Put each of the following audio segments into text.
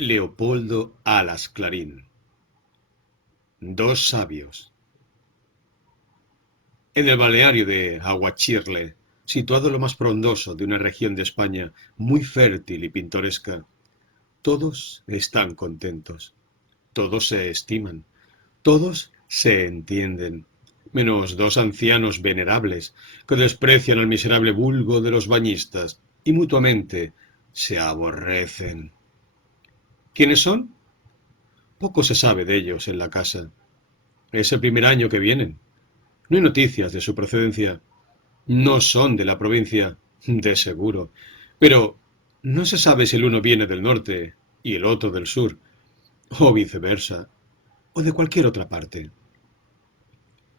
Leopoldo Alas Clarín. Dos sabios. En el balneario de Aguachirle, situado en lo más frondoso de una región de España muy fértil y pintoresca, todos están contentos, todos se estiman, todos se entienden, menos dos ancianos venerables que desprecian al miserable vulgo de los bañistas y mutuamente se aborrecen. ¿Quiénes son? Poco se sabe de ellos en la casa. Es el primer año que vienen. No hay noticias de su procedencia. No son de la provincia, de seguro. Pero no se sabe si el uno viene del norte y el otro del sur, o viceversa, o de cualquier otra parte.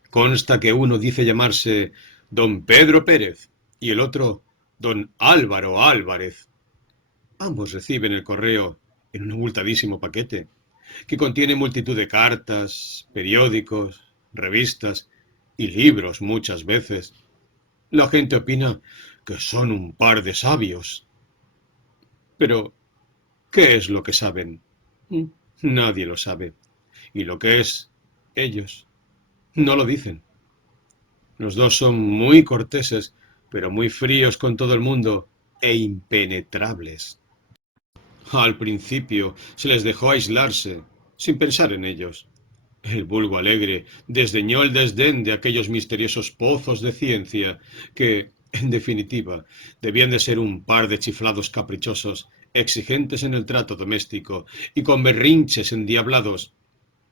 Consta que uno dice llamarse don Pedro Pérez y el otro don Álvaro Álvarez. Ambos reciben el correo en un abultadísimo paquete que contiene multitud de cartas, periódicos, revistas y libros muchas veces. La gente opina que son un par de sabios. Pero, ¿qué es lo que saben? Nadie lo sabe. Y lo que es, ellos no lo dicen. Los dos son muy corteses, pero muy fríos con todo el mundo e impenetrables. Al principio se les dejó aislarse, sin pensar en ellos. El vulgo alegre desdeñó el desdén de aquellos misteriosos pozos de ciencia que, en definitiva, debían de ser un par de chiflados caprichosos, exigentes en el trato doméstico y con berrinches endiablados,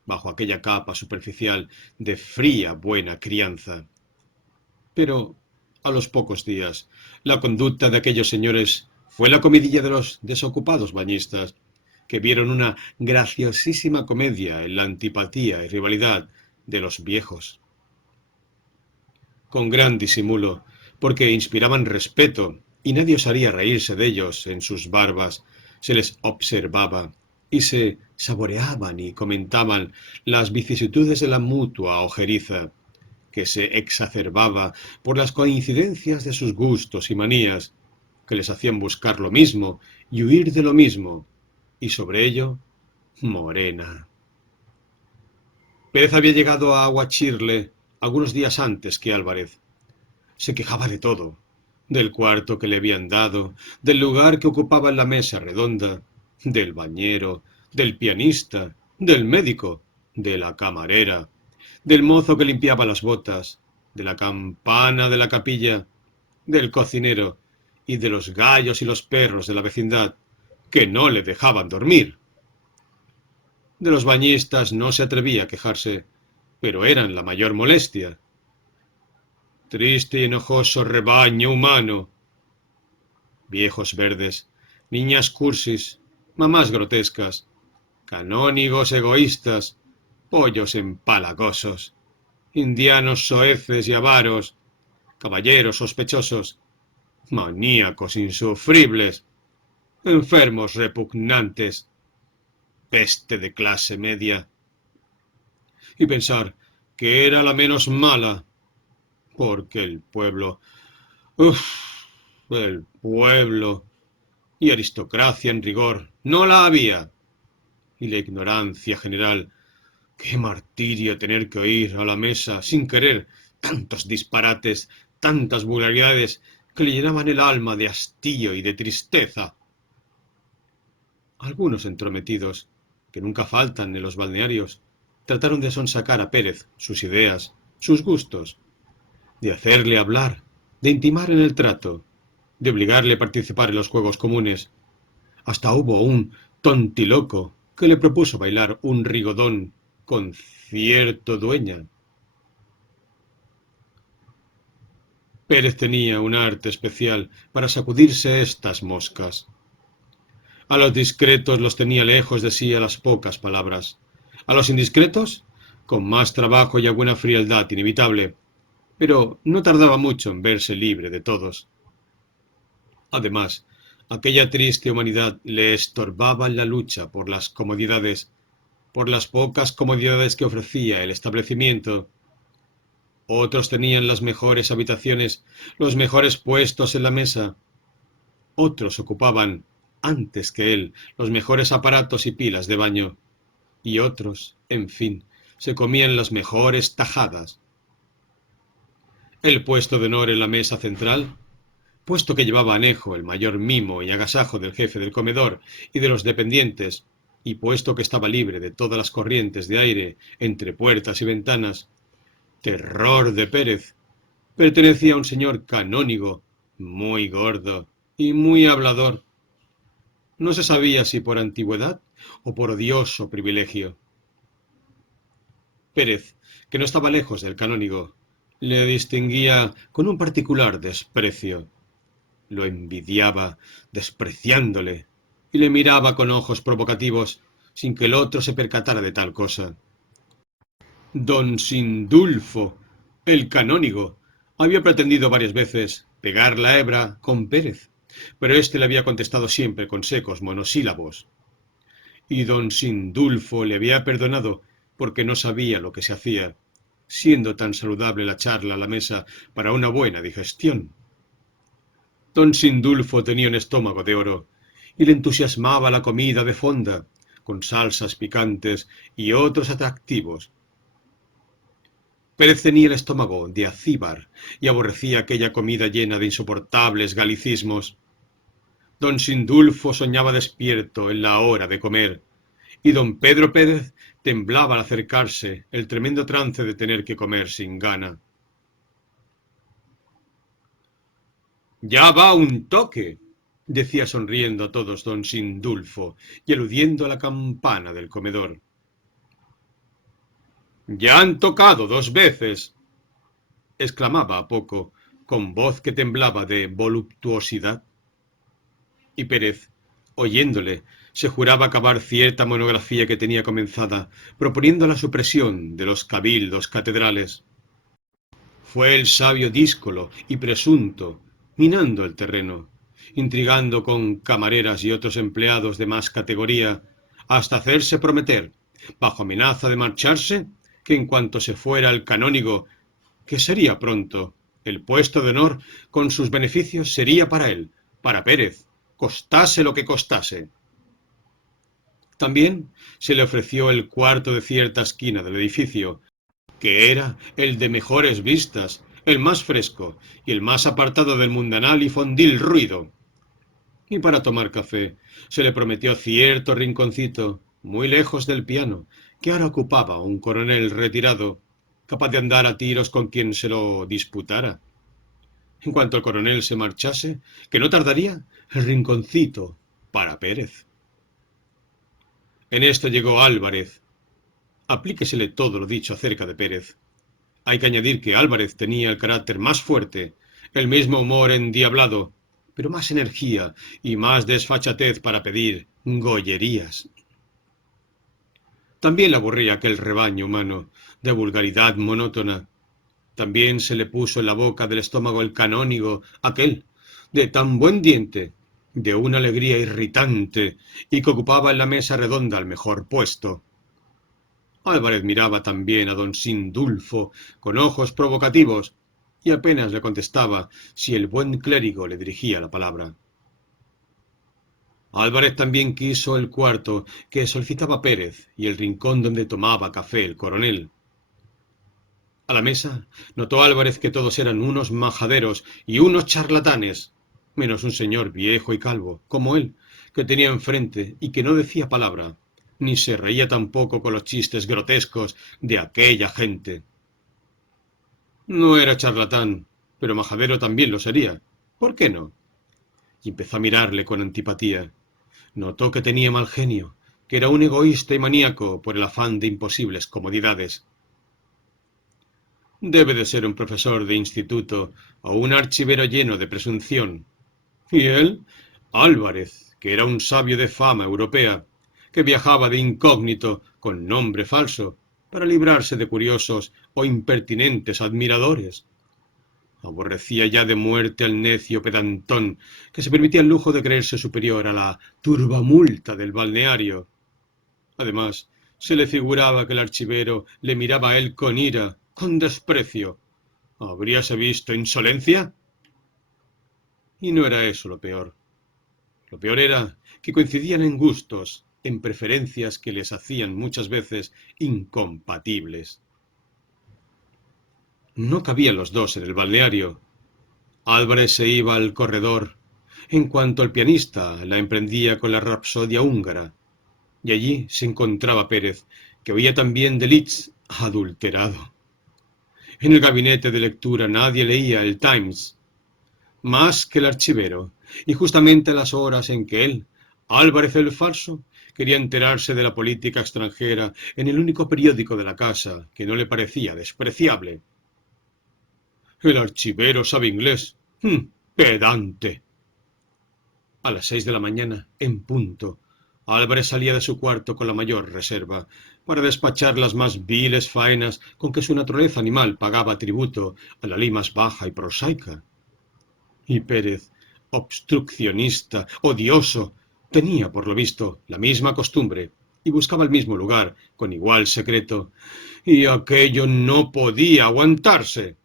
bajo aquella capa superficial de fría buena crianza. Pero, a los pocos días, la conducta de aquellos señores fue la comidilla de los desocupados bañistas, que vieron una graciosísima comedia en la antipatía y rivalidad de los viejos. Con gran disimulo, porque inspiraban respeto y nadie osaría reírse de ellos en sus barbas, se les observaba y se saboreaban y comentaban las vicisitudes de la mutua ojeriza, que se exacerbaba por las coincidencias de sus gustos y manías, que les hacían buscar lo mismo y huir de lo mismo, y sobre ello, morena. Pérez había llegado a Aguachirle algunos días antes que Álvarez. Se quejaba de todo, del cuarto que le habían dado, del lugar que ocupaba en la mesa redonda, del bañero, del pianista, del médico, de la camarera, del mozo que limpiaba las botas, de la campana de la capilla, del cocinero y de los gallos y los perros de la vecindad, que no le dejaban dormir. De los bañistas no se atrevía a quejarse, pero eran la mayor molestia. Triste y enojoso rebaño humano. Viejos verdes, niñas cursis, mamás grotescas, canónigos egoístas, pollos empalagosos, indianos soeces y avaros, caballeros sospechosos, maníacos insufribles, enfermos repugnantes, peste de clase media. Y pensar que era la menos mala, porque el pueblo, uff, el pueblo, y aristocracia en rigor, no la había. Y la ignorancia general, qué martirio tener que oír a la mesa sin querer tantos disparates, tantas vulgaridades que le llenaban el alma de hastío y de tristeza. Algunos entrometidos, que nunca faltan en los balnearios, trataron de sonsacar a Pérez sus ideas, sus gustos, de hacerle hablar, de intimar en el trato, de obligarle a participar en los juegos comunes. Hasta hubo un tontiloco que le propuso bailar un rigodón con cierto dueña. Pérez tenía un arte especial para sacudirse estas moscas. A los discretos los tenía lejos de sí a las pocas palabras. A los indiscretos, con más trabajo y alguna frialdad inevitable, pero no tardaba mucho en verse libre de todos. Además, aquella triste humanidad le estorbaba en la lucha por las pocas comodidades que ofrecía el establecimiento. Otros tenían las mejores habitaciones, los mejores puestos en la mesa. Otros ocupaban antes que él los mejores aparatos y pilas de baño, y otros, en fin, se comían las mejores tajadas. El puesto de honor en la mesa central, puesto que llevaba anejo el mayor mimo y agasajo del jefe del comedor y de los dependientes, y puesto que estaba libre de todas las corrientes de aire entre puertas y ventanas, terror de Pérez, pertenecía a un señor canónigo, muy gordo y muy hablador. No se sabía si por antigüedad o por odioso privilegio. Pérez, que no estaba lejos del canónigo, le distinguía con un particular desprecio. Lo envidiaba, despreciándole, y le miraba con ojos provocativos, sin que el otro se percatara de tal cosa. Don Sindulfo, el canónigo, había pretendido varias veces pegar la hebra con Pérez, pero éste le había contestado siempre con secos monosílabos. Y don Sindulfo le había perdonado porque no sabía lo que se hacía, siendo tan saludable la charla a la mesa para una buena digestión. Don Sindulfo tenía un estómago de oro, y le entusiasmaba la comida de fonda, con salsas picantes y otros atractivos. Pérez tenía el estómago de acíbar y aborrecía aquella comida llena de insoportables galicismos. Don Sindulfo soñaba despierto en la hora de comer, y don Pedro Pérez temblaba al acercarse el tremendo trance de tener que comer sin gana. «Ya va un toque», decía sonriendo a todos don Sindulfo y eludiendo a la campana del comedor. «Ya han tocado 2 veces», exclamaba a poco, con voz que temblaba de voluptuosidad. Y Pérez, oyéndole, se juraba acabar cierta monografía que tenía comenzada, proponiendo la supresión de los cabildos catedrales. Fue el sabio díscolo y presunto, minando el terreno, intrigando con camareras y otros empleados de más categoría, hasta hacerse prometer, bajo amenaza de marcharse, que en cuanto se fuera el canónigo, que sería pronto, el puesto de honor con sus beneficios sería para él, para Pérez, costase lo que costase. También se le ofreció el cuarto de cierta esquina del edificio, que era el de mejores vistas, el más fresco y el más apartado del mundanal y fondil ruido. Y para tomar café se le prometió cierto rinconcito, muy lejos del piano, que ahora ocupaba un coronel retirado, capaz de andar a tiros con quien se lo disputara. En cuanto el coronel se marchase, que no tardaría, el rinconcito para Pérez. En esto llegó Álvarez. Aplíquesele todo lo dicho acerca de Pérez. Hay que añadir que Álvarez tenía el carácter más fuerte, el mismo humor endiablado, pero más energía y más desfachatez para pedir gollerías. También le aburría aquel rebaño humano, de vulgaridad monótona. También se le puso en la boca del estómago el canónigo, aquel, de tan buen diente, de una alegría irritante, y que ocupaba en la mesa redonda el mejor puesto. Álvarez miraba también a don Sindulfo con ojos provocativos, y apenas le contestaba si el buen clérigo le dirigía la palabra. Álvarez también quiso el cuarto que solicitaba Pérez y el rincón donde tomaba café el coronel. A la mesa notó Álvarez que todos eran unos majaderos y unos charlatanes, menos un señor viejo y calvo, como él, que tenía enfrente y que no decía palabra, ni se reía tampoco con los chistes grotescos de aquella gente. No era charlatán, pero majadero también lo sería. ¿Por qué no? Y empezó a mirarle con antipatía. Notó que tenía mal genio, que era un egoísta y maníaco por el afán de imposibles comodidades. Debe de ser un profesor de instituto o un archivero lleno de presunción. Y él, Álvarez, que era un sabio de fama europea, que viajaba de incógnito con nombre falso para librarse de curiosos o impertinentes admiradores. Aborrecía ya de muerte al necio pedantón que se permitía el lujo de creerse superior a la turbamulta del balneario. Además, se le figuraba que el archivero le miraba a él con ira, con desprecio. ¿Habríase visto insolencia? Y no era eso lo peor. Lo peor era que coincidían en gustos, en preferencias que les hacían muchas veces incompatibles. No cabían los dos en el balneario. Álvarez se iba al corredor, en cuanto el pianista la emprendía con la rapsodia húngara, y allí se encontraba Pérez, que oía también de Liszt adulterado. En el gabinete de lectura nadie leía el Times, más que el archivero, y justamente a las horas en que él, Álvarez el falso, quería enterarse de la política extranjera en el único periódico de la casa que no le parecía despreciable. El archivero sabe inglés. ¡Pedante! A las 6 de la mañana, en punto, Álvarez salía de su cuarto con la mayor reserva, para despachar las más viles faenas con que su naturaleza animal pagaba tributo a la ley más baja y prosaica. Y Pérez, obstruccionista, odioso, tenía, por lo visto, la misma costumbre, y buscaba el mismo lugar, con igual secreto, y aquello no podía aguantarse.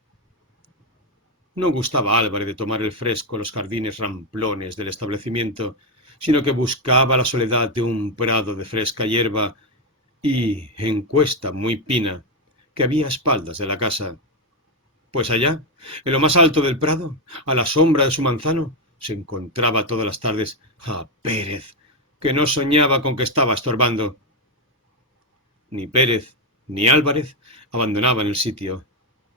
No gustaba a Álvarez de tomar el fresco en los jardines ramplones del establecimiento, sino que buscaba la soledad de un prado de fresca hierba y en cuesta muy pina, que había a espaldas de la casa. Pues allá, en lo más alto del prado, a la sombra de su manzano, se encontraba todas las tardes a Pérez, que no soñaba con que estaba estorbando. Ni Pérez ni Álvarez abandonaban el sitio.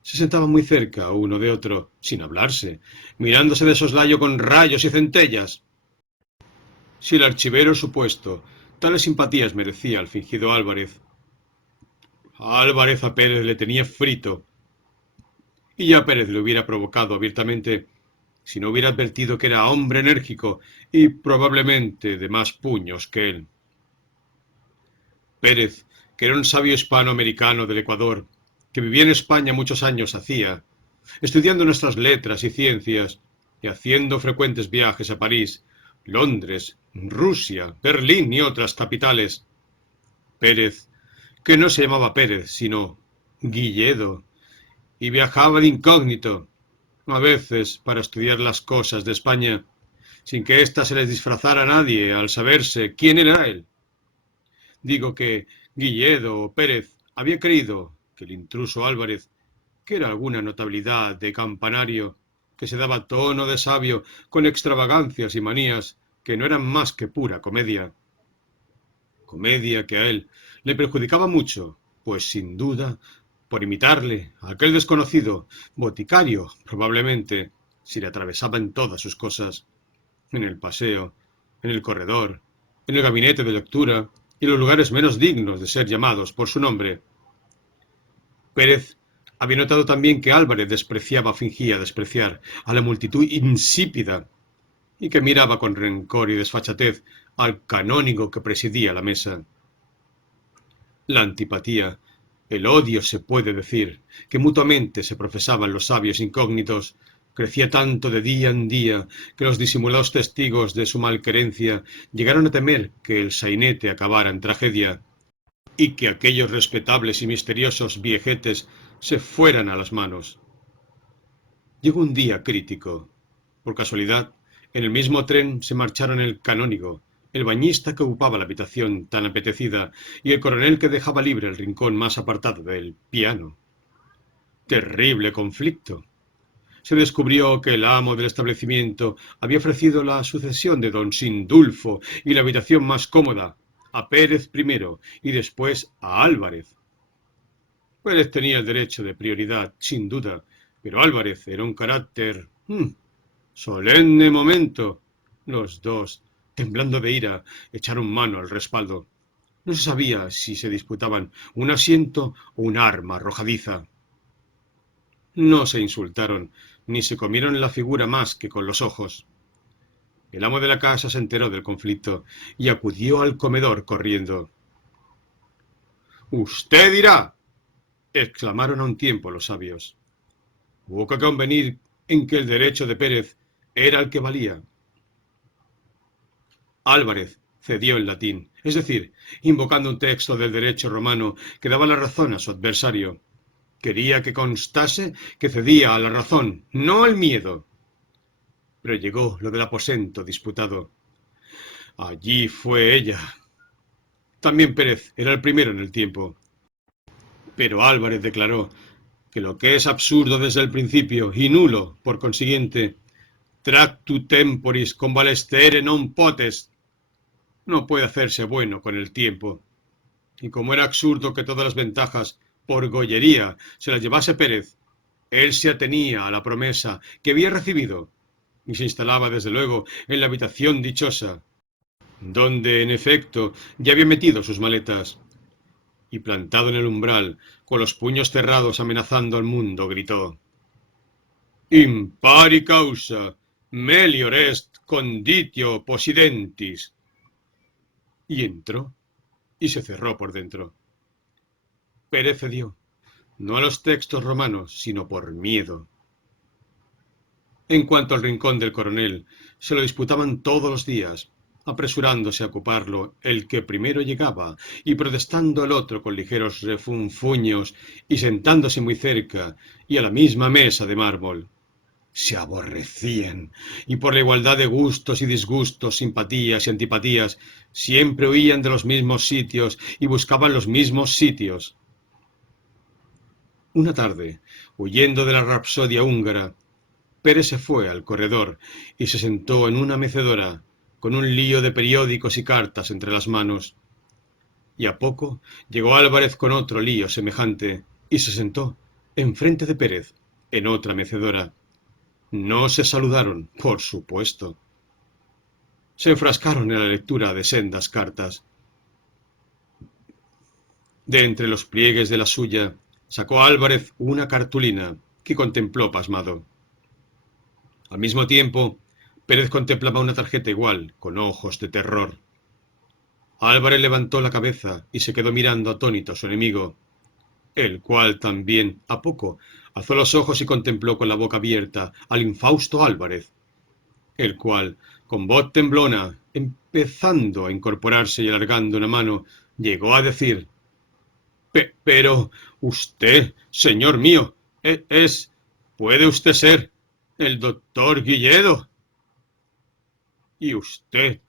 Se sentaban muy cerca uno de otro, sin hablarse, mirándose de soslayo con rayos y centellas. Si el archivero supuesto tales simpatías merecía al fingido Álvarez, Álvarez a Pérez le tenía frito, y ya Pérez le hubiera provocado abiertamente si no hubiera advertido que era hombre enérgico y probablemente de más puños que él. Pérez, que era un sabio hispanoamericano del Ecuador, que vivía en España muchos años hacía, estudiando nuestras letras y ciencias, y haciendo frecuentes viajes a París, Londres, Rusia, Berlín y otras capitales. Pérez, que no se llamaba Pérez, sino Guilledo, y viajaba de incógnito, a veces para estudiar las cosas de España, sin que ésta se les disfrazara a nadie al saberse quién era él. Digo que Guilledo o Pérez había creído que el intruso Álvarez, que era alguna notabilidad de campanario, que se daba tono de sabio con extravagancias y manías que no eran más que pura comedia. Comedia que a él le perjudicaba mucho, pues sin duda, por imitarle a aquel desconocido, boticario, probablemente, si le atravesaba en todas sus cosas, en el paseo, en el corredor, en el gabinete de lectura y en los lugares menos dignos de ser llamados por su nombre. Pérez había notado también que Álvarez despreciaba o fingía despreciar a la multitud insípida y que miraba con rencor y desfachatez al canónigo que presidía la mesa. La antipatía, el odio se puede decir, que mutuamente se profesaban los sabios incógnitos, crecía tanto de día en día que los disimulados testigos de su malquerencia llegaron a temer que el sainete acabara en tragedia y que aquellos respetables y misteriosos viejetes se fueran a las manos. Llegó un día crítico. Por casualidad, en el mismo tren se marcharon el canónigo, el bañista que ocupaba la habitación tan apetecida y el coronel que dejaba libre el rincón más apartado del piano. Terrible conflicto. Se descubrió que el amo del establecimiento había ofrecido la sucesión de don Sindulfo y la habitación más cómoda a Pérez primero y después a Álvarez. Pérez tenía el derecho de prioridad, sin duda, pero Álvarez era un carácter... solemne momento. Los dos, temblando de ira, echaron mano al respaldo. No se sabía si se disputaban un asiento o un arma arrojadiza. No se insultaron, ni se comieron la figura más que con los ojos. El amo de la casa se enteró del conflicto y acudió al comedor corriendo. —¡Usted dirá! —exclamaron a un tiempo los sabios. Hubo que convenir en que el derecho de Pérez era el que valía. Álvarez cedió en latín, es decir, invocando un texto del derecho romano que daba la razón a su adversario. Quería que constase que cedía a la razón, no al miedo. Pero llegó lo del aposento disputado. Allí fue ella. También Pérez era el primero en el tiempo. Pero Álvarez declaró que lo que es absurdo desde el principio y nulo, por consiguiente, tractu temporis convalescere non potest, no puede hacerse bueno con el tiempo. Y como era absurdo que todas las ventajas por gollería se las llevase Pérez, él se atenía a la promesa que había recibido y se instalaba desde luego en la habitación dichosa, donde en efecto ya había metido sus maletas, y plantado en el umbral, con los puños cerrados amenazando al mundo, gritó: Impari causa, melior est conditio possidentis. Y entró, y se cerró por dentro. Pérez cedió, no a los textos romanos, sino por miedo. En cuanto al rincón del coronel, se lo disputaban todos los días, apresurándose a ocuparlo el que primero llegaba y protestando el otro con ligeros refunfuños y sentándose muy cerca y a la misma mesa de mármol. Se aborrecían y por la igualdad de gustos y disgustos, simpatías y antipatías, siempre huían de los mismos sitios y buscaban los mismos sitios. Una tarde, huyendo de la rapsodia húngara, Pérez se fue al corredor y se sentó en una mecedora, con un lío de periódicos y cartas entre las manos. Y a poco llegó Álvarez con otro lío semejante y se sentó enfrente de Pérez, en otra mecedora. No se saludaron, por supuesto. Se enfrascaron en la lectura de sendas cartas. De entre los pliegues de la suya, sacó Álvarez una cartulina que contempló pasmado. Al mismo tiempo, Pérez contemplaba una tarjeta igual, con ojos de terror. Álvarez levantó la cabeza y se quedó mirando atónito a su enemigo, el cual también, a poco, alzó los ojos y contempló con la boca abierta al infausto Álvarez, el cual, con voz temblona, empezando a incorporarse y alargando una mano, llegó a decir: Pero usted, señor mío, puede usted ser el doctor Guilledo. Y usted,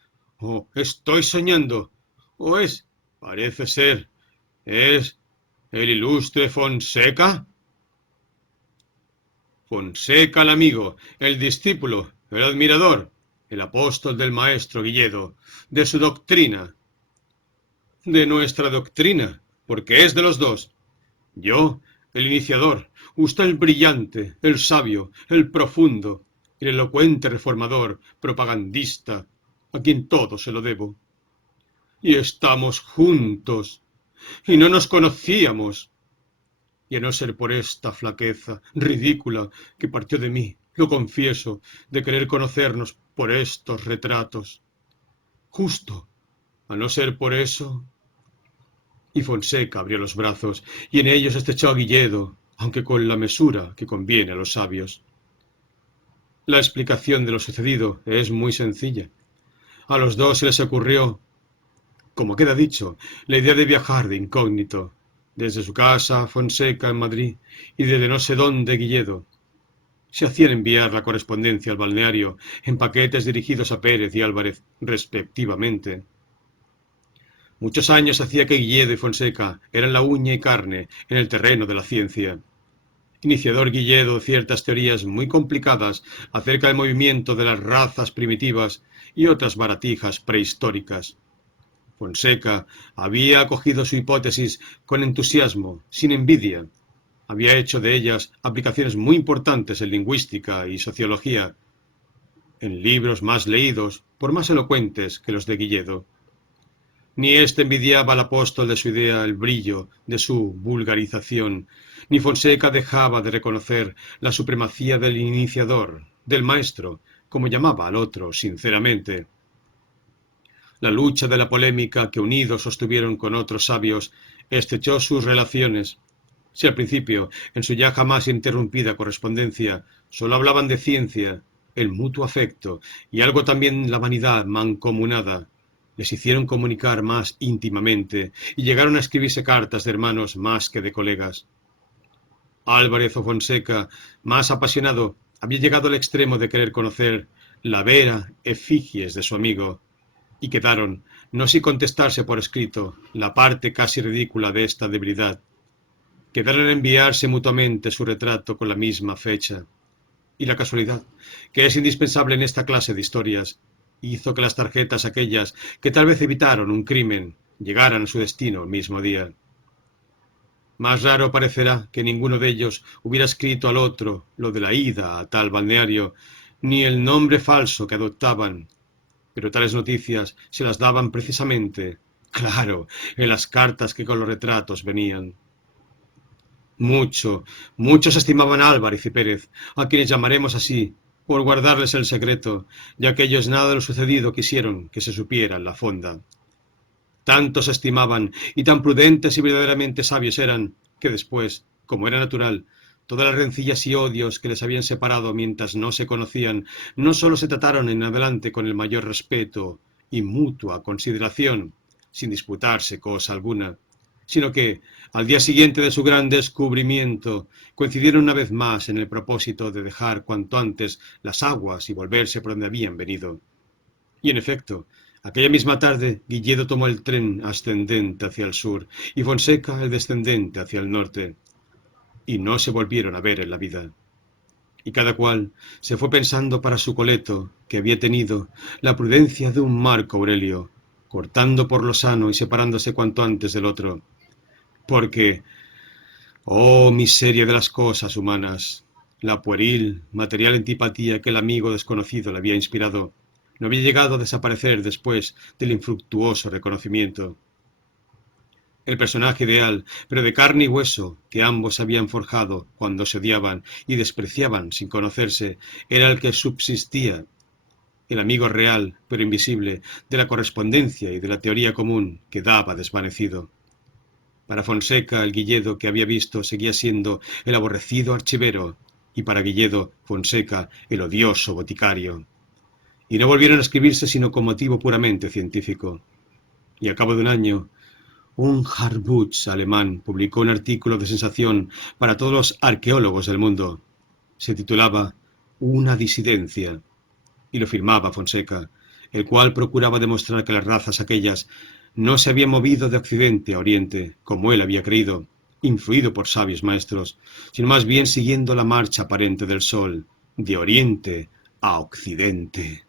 estoy soñando, parece ser, es el ilustre Fonseca. Fonseca el amigo, el discípulo, el admirador, el apóstol del maestro Guilledo, de su doctrina, de nuestra doctrina, porque es de los dos. Yo, el iniciador, usted el brillante, el sabio, el profundo, el elocuente reformador, propagandista, a quien todo se lo debo. Y estamos juntos, y no nos conocíamos. Y a no ser por esta flaqueza ridícula que partió de mí, lo confieso, de querer conocernos por estos retratos. Justo, a no ser por eso. Y Fonseca abrió los brazos, y en ellos estrechó a Guilledo, aunque con la mesura que conviene a los sabios. La explicación de lo sucedido es muy sencilla. A los dos se les ocurrió, como queda dicho, la idea de viajar de incógnito, desde su casa, Fonseca, en Madrid, y desde no sé dónde, Guilledo. Se hacían enviar la correspondencia al balneario en paquetes dirigidos a Pérez y Álvarez, respectivamente. Muchos años hacía que Guilledo y Fonseca eran la uña y carne en el terreno de la ciencia. Iniciador Guilledo de ciertas teorías muy complicadas acerca del movimiento de las razas primitivas y otras baratijas prehistóricas. Fonseca había acogido su hipótesis con entusiasmo, sin envidia. Había hecho de ellas aplicaciones muy importantes en lingüística y sociología, en libros más leídos, por más elocuentes que los de Guilledo. Ni éste envidiaba al apóstol de su idea el brillo de su vulgarización, ni Fonseca dejaba de reconocer la supremacía del iniciador, del maestro, como llamaba al otro sinceramente. La lucha de la polémica que unidos sostuvieron con otros sabios estrechó sus relaciones. Si al principio, en su ya jamás interrumpida correspondencia, sólo hablaban de ciencia, el mutuo afecto y algo también la vanidad mancomunada, les hicieron comunicar más íntimamente y llegaron a escribirse cartas de hermanos más que de colegas. Álvarez o Fonseca, más apasionado, había llegado al extremo de querer conocer la vera efigies de su amigo, Y quedaron, no sin contestarse por escrito, la parte casi ridícula de esta debilidad. Quedaron en enviarse mutuamente su retrato con la misma fecha. Y la casualidad, que es indispensable en esta clase de historias, hizo que las tarjetas aquellas, que tal vez evitaron un crimen, llegaran a su destino el mismo día. Más raro parecerá que ninguno de ellos hubiera escrito al otro lo de la ida a tal balneario, ni el nombre falso que adoptaban, pero tales noticias se las daban precisamente, claro, en las cartas que con los retratos venían. Mucho, muchos estimaban a Álvarez y Pérez, a quienes llamaremos así, por guardarles el secreto, ya que ellos nada de lo sucedido quisieron que se supiera en la fonda. Tanto se estimaban y tan prudentes y verdaderamente sabios eran, que después, como era natural, todas las rencillas y odios que les habían separado mientras no se conocían, no sólo se trataron en adelante con el mayor respeto y mutua consideración, sin disputarse cosa alguna, sino que, al día siguiente de su gran descubrimiento, coincidieron una vez más en el propósito de dejar cuanto antes las aguas y volverse por donde habían venido. Y en efecto, aquella misma tarde, Guilledo tomó el tren ascendente hacia el sur y Fonseca el descendente hacia el norte, y no se volvieron a ver en la vida. Y cada cual se fue pensando para su coleto que había tenido la prudencia de un Marco Aurelio, cortando por lo sano y separándose cuanto antes del otro. Porque, oh miseria de las cosas humanas, la pueril, material antipatía que el amigo desconocido le había inspirado no había llegado a desaparecer después del infructuoso reconocimiento. El personaje ideal, pero de carne y hueso, que ambos habían forjado cuando se odiaban y despreciaban sin conocerse, era el que subsistía, el amigo real, pero invisible, de la correspondencia y de la teoría común, quedaba desvanecido. Para Fonseca, el Guilledo que había visto seguía siendo el aborrecido archivero, y para Guilledo, Fonseca, el odioso boticario. Y no volvieron a escribirse sino con motivo puramente científico. Y al cabo de un año, un Harbuch alemán publicó un artículo de sensación para todos los arqueólogos del mundo. Se titulaba Una disidencia, y lo firmaba Fonseca, el cual procuraba demostrar que las razas aquellas no se habían movido de occidente a oriente, como él había creído, influido por sabios maestros, sino más bien siguiendo la marcha aparente del sol, de oriente a occidente.